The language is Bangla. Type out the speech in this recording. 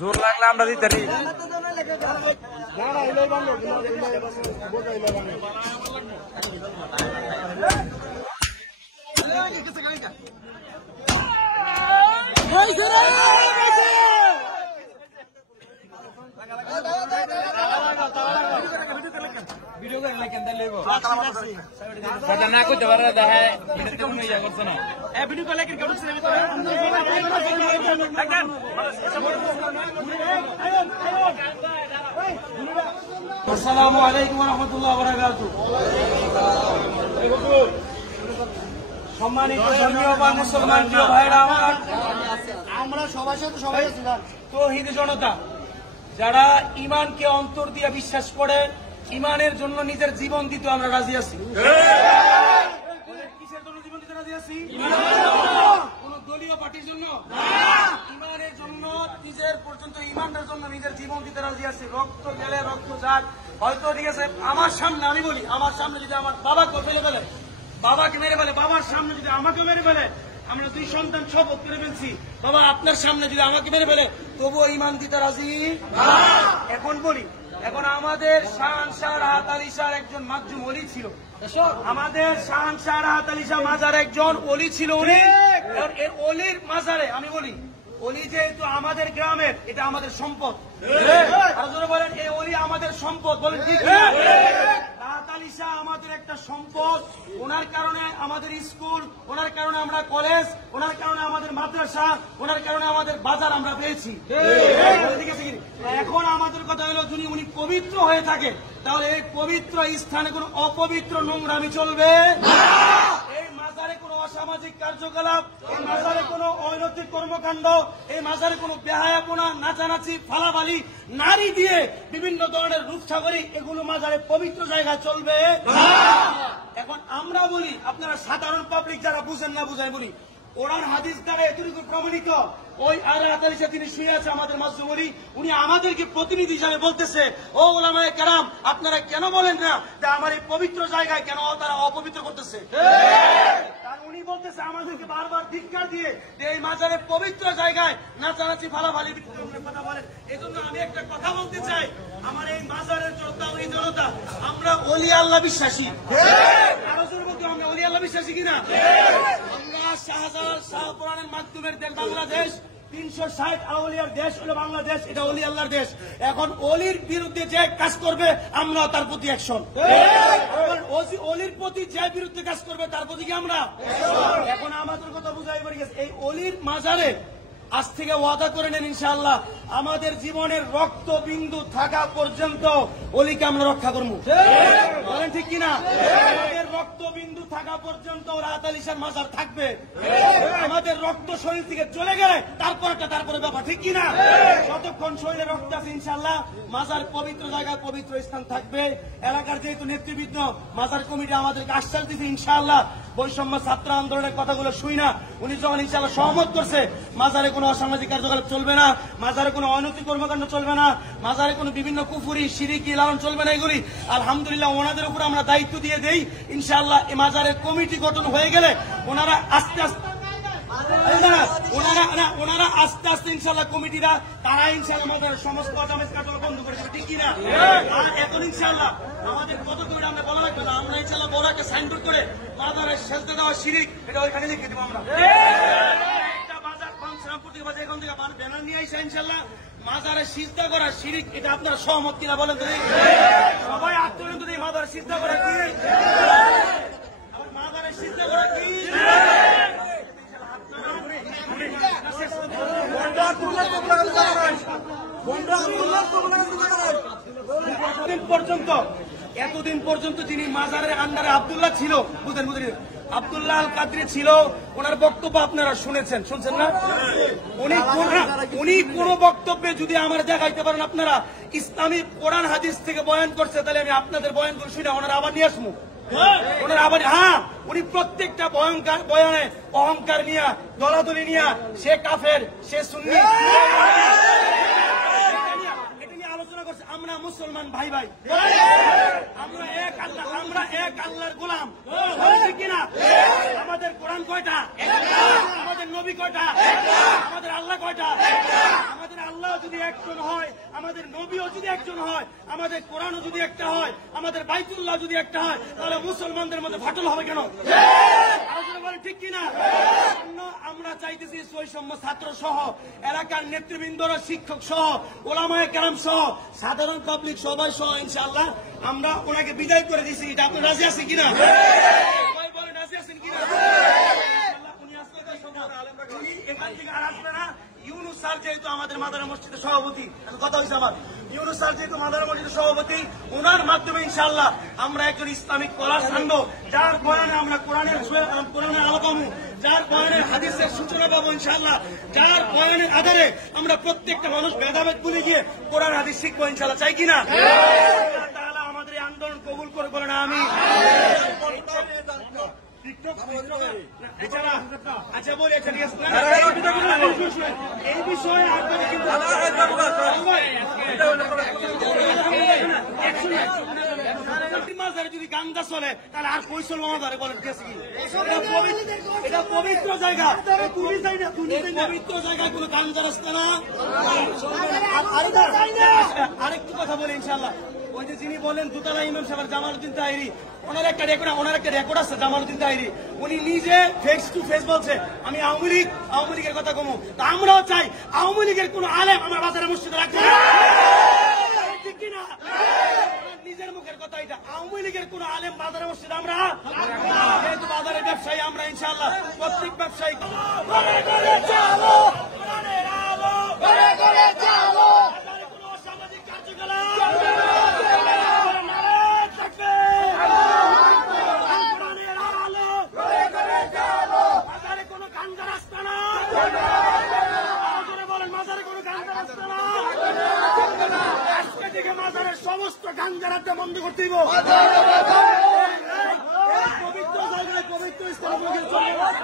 জোর লাগলে আমরা দিতে পারি। না করতে পারে দেখে ইয়া করছে না আসসালামু আলাইকুম ওয়া রাহমাতুল্লাহি ওয়া বারাকাতুহু। সম্মানিত ধর্মীয় বা মুসলমান প্রিয় ভাইরা আমার, আমরা সবার সাথে সবাই তৌহিদ জনতা যারা ইমানকে অন্তর দিয়ে বিশ্বাস করে ইমানের জন্য নিজের জীবন দিতে আমরা রাজি আছি। কিসের জন্য জীবন দিতে রাজি আছি? কোন দলীয় পার্টির জন্য, ইমানের জন্য, নিজের পর্যন্ত ইমানের জন্য নিজের জীবন দিতে রাজি আছি। রক্ত গেলে রক্ত যাক, হয়তো ঠিক আছে আমার সামনে, আমি বলি আমার সামনে যদি আমার বাবাকে ফেলে ফেলে, বাবাকে মেরে ফেলে, বাবার সামনে যদি আমাকে মেরে ফেলে, আমরা দুই সন্তান শপথ করে ফেলছি, বাবা আপনার সামনে যদি আমাকে মেরে ফেলে তবুও ইমান দিতে রাজি। এখন বলি, এখন আমাদের শাহনশাহ রাহাত আলী শাহ একজন মাকজুম ওলি ছিল, আমাদের শাহনশাহ রাহাত আলী শাহ মাজার একজন ওলি ছিল। উনি ওলির মাজারে, আমি বলি ওলি যেহেতু আমাদের গ্রামের, এটা আমাদের সম্পদ, বলেন এই ওলি আমাদের সম্পদ, বলেন ঠিক না? রাহাত আলী শাহ আমাদের একটা সম্পদ, ওনার কারণে আমাদের স্কুল, ওনার কারণে আমরা কলেজ, ওনার কারণে আমাদের মাদ্রাসা, ওনার কারণে আমাদের বাজার আমরা পেয়েছি। এখন আমাদের কথা হলো যদি উনি পবিত্র হয়ে থাকে তাহলে এই পবিত্র স্থানে কোন অপবিত্র নোংরামি চলবে না। এই মাজারে কোন অসামাজিক কার্যকলাপ, এই মাজারে কোন অনৈতিক কর্মকাণ্ড, এই মাজারে কোন বেহায়াপনা, নাচানাচি, ফালাফালি, নারী দিয়ে বিভিন্ন ধরনের রূপসাগরী, এগুলো মাজারে পবিত্র জায়গায় চলবে না। এখন আমরা বলি, আপনারা সাধারণ পাবলিক যারা বুঝেন না বুঝাই বলি, কোরআন হাদিস দ্বারা এতটুকু প্রমাণিত, ওই রাহাত আলী শাহ তিনি শুয়ে আছে আমাদের মাসুম ওলি, উনি আমাদেরকে প্রতিনিধি হিসাবে বলতেছে, ও ওলামায়ে কেরাম আপনারা কেন বলেন না যে আমার এই পবিত্র জায়গায় কেন তারা অপবিত্র করতেছে? কারণ উনি বলতেছে আমাদেরকে বারবার ধিক্কার দিয়ে যে এই মাজারে পবিত্র জায়গায় নাচানাচি ফালাফালি কথা বলেন। এই জন্য আমি একটা কথা বলতে চাই, আমার এই মাজারের জনতা আমরা ওলি আল্লাহ বিশ্বাসী, আলোচনার মধ্যে আমরা ওলি আল্লাহ বিশ্বাসী কিনা? আমরা শাহজালাল শাহপুরানের মাধ্যমের দেশ বাংলাদেশ, 360 আউলিয়ার দেশ হলো বাংলাদেশ, এটা ওলি আল্লাহর দেশ। এখন ওলির বিরুদ্ধে যে কাজ করবে আমরা তার প্রতি অ্যাকশন, ওলির প্রতি যে বিরুদ্ধে কাজ করবে তার প্রতি কি আমরা। এখন আমাদের কথা বুঝাই পারি, এই ওলির মাজারে আজ থেকে ওয়াদা করে নেন ইনশাআল্লাহ আমাদের জীবনের রক্ত বিন্দু থাকা পর্যন্ত ওলিকে আমরা রক্ষা করবো, বলেন ঠিক কিনা? আমাদের রক্ত বিন্দু থাকা পর্যন্ত রাহাত আলী শাহর মাজার থাকবে, আমাদের রক্ত শরীর থেকে চলে গেলে তারপরে ব্যাপার, ঠিক কিনা? যতক্ষণ শরীরে রক্ত আছে ইনশাআল্লাহ মাজার পবিত্র জায়গায় পবিত্র স্থান থাকবে। এলাকার যেহেতু নেতৃবৃন্দ মাজার কমিটি আমাদেরকে আশ্বাস দিয়েছে ইনশাআল্লাহ বৈষম্য ছাত্র আন্দোলনের কথাগুলো শুই না, উনি যখন ইনশাআল্লাহ সহমত করছে মাজারে কোনো অসামাজিক কার্যকলাপ চলবে না, মাজারে কোনো অনৈতিক কর্মকাণ্ড চলবে না, মাজারে কোনো বিভিন্ন কুফুরি শিরিকি লালন চলবে না, এগুলি আলহামদুলিল্লাহ ওনাদের উপর আমরা দায়িত্ব দিয়ে দেই। ইনশাআল্লাহ এই মাজারের কমিটি গঠন হয়ে গেলে ওনারা আস্তে আস্তে ইনশাআল্লাহ কমিটিরা তারা ইনশাআল্লাহ মাজারের সমস্ত অসামাজিক কার্যকলাপ বন্ধ করে দেবে, ঠিক কিনা? এখন ইনশাআল্লাহ আমাদের কত করে আমরা বলা লাগবে না, আমরা ইনশাআল্লাহ বলাকে সাইনবোর্ড করে মাজারের সেজদা দেওয়া শিরিক এটা ওইখানে লিখে দেবো আমরা। এখান থেকে ব্যানার নিয়ে আসে ইনশাআল্লাহ মাজারে সিজদা করা শিরিক, এটা আপনারা সহমত কিনা বলেন তো? সবাই আত্মীয় যদি মাজারে সিজদা করা কি, মাজারে সিজদা করা কি এতদিন পর্যন্ত যিনি মাজারের আন্ডারে আব্দুল্লাহ ছিল, বুঝেন আব্দুল্লাহ আল কাদরি ছিল, ওনার বক্তব্য আপনারা শুনছেন না? উনি কোন বক্তব্যে যদি আমার দেখাইতে পারেন আপনারা ইসলামী কোরআন হাদিস থেকে বয়ান করছে, তাহলে আমি আপনাদের বয়ান করে শুনে ওনারা আবার নিয়ে আসবো, ওনারা আবার। হ্যাঁ, উনি প্রত্যেকটা বয়ানে অহংকার নিয়ে, দলাদলি নিয়ে, সে কাফের, সে সুন্নি, আলোচনা করছে। আমরা মুসলমান ভাই ভাই, আমরা এক আল্লাহর গোলাম, কিনা? আমাদের কোরআন কয়টা? আমাদের নবী কয়টা? আমাদের আল্লাহ কয়টা? আমাদের আল্লাহ যদি একজন হয়, আমাদের নবীও যদি একজন হয়, আমাদের কোরআনও যদি একটা হয়, আমাদের বাইতুল্লাহ যদি একটা হয়, তাহলে মুসলমানদের মধ্যে ফাটল হবে কেন? আলোচনা বলেন ঠিক কিনা? আমরা চাইতেছি বৈষম্য ছাত্র সহ, এলাকার নেতৃবৃন্দরা, শিক্ষক সহ, ওলামায়ে কেরাম সহ, সাধারণ পাবলিক সবাই সহ ইনশাআল্লাহ আমরা ওনাকে বিদায় করে দিছি। এটা আপনি রাজি আছেন কিনা? সবাই বলেন রাজি আছেন কিনা? উনি আসলে তো সবার উনি এখান থেকে আর আসবে না। ইউনুস স্যার যেহেতু আমাদের মাদারা মসজিদের সভাপতি, কথা হয়েছে আমার, ইউনুস স্যার যেহেতু মাদারা মসজিদের সভাপতি, ওনার মাধ্যমে ইনশাআল্লাহ আমরা একজন ইসলামিক কলার সান্ড, যার বয়ানে আমরা কোরআনের আলো পাবো, যার বয়ানের হাদিসের সূচনা পাবো ইনশাআল্লাহ, যার বয়ানের আধারে আমরা প্রত্যেকটা মানুষ ভেদাভেদ ভুলে গিয়ে কোরআন হাদিস শিখবো ইনশাআল্লাহ। চাই কিনা? আল্লাহ তাআলা আমাদের এই আন্দোলন কবুল করে বলেন আমি। আচ্ছা বলি, আচ্ছা ঠিক আছে, এই বিষয়ে আপনারা কিন্তু মাজারে যদি গান্দা চলে তাহলে আর কই চলবো মাজারে বলেন? এটা পবিত্র জায়গা, পবিত্র জায়গায় কোনো গান্দা রাস্তা না। আরেকটু কথা বলি ইনশাআল্লাহ, ওই যে যিনি বলেন দুতলা ইমাম সাহেব জামালউদ্দিন তাহেরি, ওনার একটা রেকর্ড আছে জামালউদ্দিন তাহেরি, উনি নিজে ফেস টু ফেস বলছে আমি আওয়ামী লীগের কথা কমু। তা আমরাও চাই আওয়ামী লীগের কোন আলেম আমার বাজারে মসজিদে রাখবে না, ঠিক কিনা? নিজের মুখের কথা এটা, আওয়ামী লীগের কোন আলেম বাজারে মসজিদ আমরা, যেহেতু বাজারে ব্যবসায়ী আমরা ইনশাআল্লাহ প্রত্যেক ব্যবসায়ী অসামাজিক কার্যকলাপ সমস্ত গাঞ্জারাতে বন্ধ করতে দিব। পবিত্র জায়গায় পবিত্র স্থানে পবিত্র জায়গার